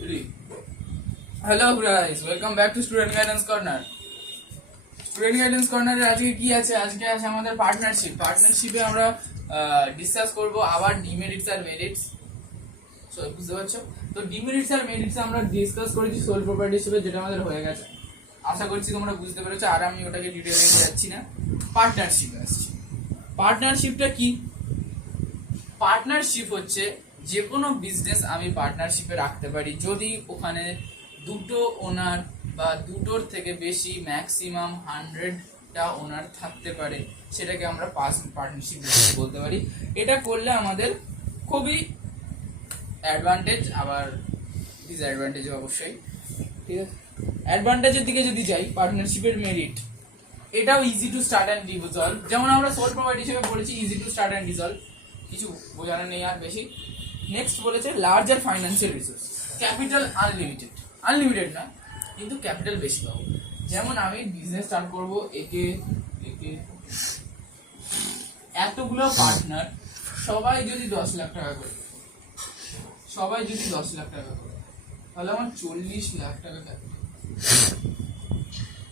Hello guys, welcome back to Student Guidance Corner. Student Guidance Corner এর আজকে কি আছে? আজকে আছে আমাদের পার্টনারশিপে আমরা ডিসকাস করব আবার ডিমেরিটস আর মেরিটস। সো বুঝতে পারছো? তো ডিমেরিটস আর মেরিটস আমরা ডিসকাস করেছি সোল প্রপার্টিশিপে, যেটা আমাদের হয়ে গেছে। আশা করছি তোমরা বুঝতে পেরেছো, আর আমি ওটাকে ডিটেইলে যাচ্ছি না। পার্টনারশিপ আসছে। পার্টনারশিপটা কি? পার্টনারশিপ হচ্ছে যে কোনো বিজনেস আমি পার্টনারশিপে রাখতে পারি যদি ওখানে দুটো ওনার বা দুটোর থেকে বেশি ম্যাক্সিমাম 100টা ওনার থাকতে পারে, সেটাকে আমরা পার্টনারশিপ বলতে পারি। এটা করলে আমাদের খুবই অ্যাডভান্টেজ, আবার ডিসঅ্যাডভান্টেজ অবশ্যই। ঠিক আছে, অ্যাডভান্টেজের দিকে যদি যাই, পার্টনারশিপের মেরিট এটাও easy to start and dissolve. যেমন আমরা সোল প্রপার্টি হিসেবে বলেছি easy to start and dissolve, কিছু বোঝানো নেই আর বেশি। নেক্সট বলেছে larger financial resource, capital unlimited না, কিন্তু ক্যাপিটাল বেশি পাবো। যেমন আমি বিজনেস স্টার্ট করব, একে এতগুলো পার্টনার, সবাই যদি 10 লাখ টাকা করে তাহলে আমার 40 লাখ টাকা ক্যাপিটাল,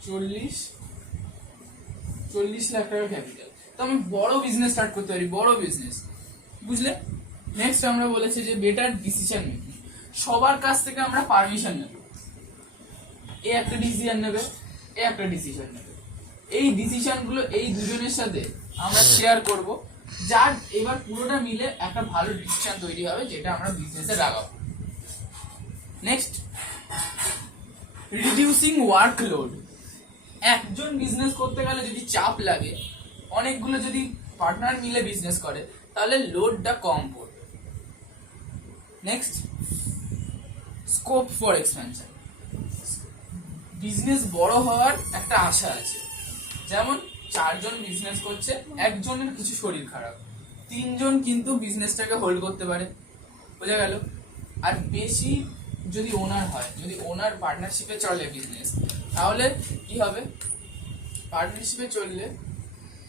40 লাখ টাকা ক্যাপিটাল। তো আমি বড় বিজনেস স্টার্ট করতে পারি, বড় বিজনেস, বুঝলে? নেক্সট আমরা বলেছি যে বেটার ডিসিশন মেকিং, সবার কাছ থেকে আমরা পারমিশন নেব। এ একটা ডিসিশন নেবে, এ একটা ডিসিশন নেবে, এই ডিসিশনগুলো এই দুজনের সাথে আমরা শেয়ার করব, যার এবার পুরোটা মিলে একটা ভালো ডিসিশন তৈরি হবে, যেটা আমরা বিজনেসে লাগাবো। Next, reducing workload. একজন বিজনেস করতে গেলে যদি চাপ লাগে, অনেকগুলো যদি পার্টনার মিলে বিজনেস করে, তাহলে লোডটা কম পড়বে। Next, scope for expansion. Business বড় হওয়ার একটা আশা আছে। যেমন 4 জন বিজনেস করছে, একজনের কিছু শরীর খারাপ, 3 জন কিন্তু বিজনেসটাকে হোল্ড করতে পারে, বোঝা গেল? আর বেশি যদি ওনার হয়, যদি ওনার পার্টনারশিপে চলে বিজনেস, তাহলে কি হবে? পার্টনারশিপে চললে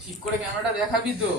ঠিক করে ক্যামেরাটা দেখাবি তো।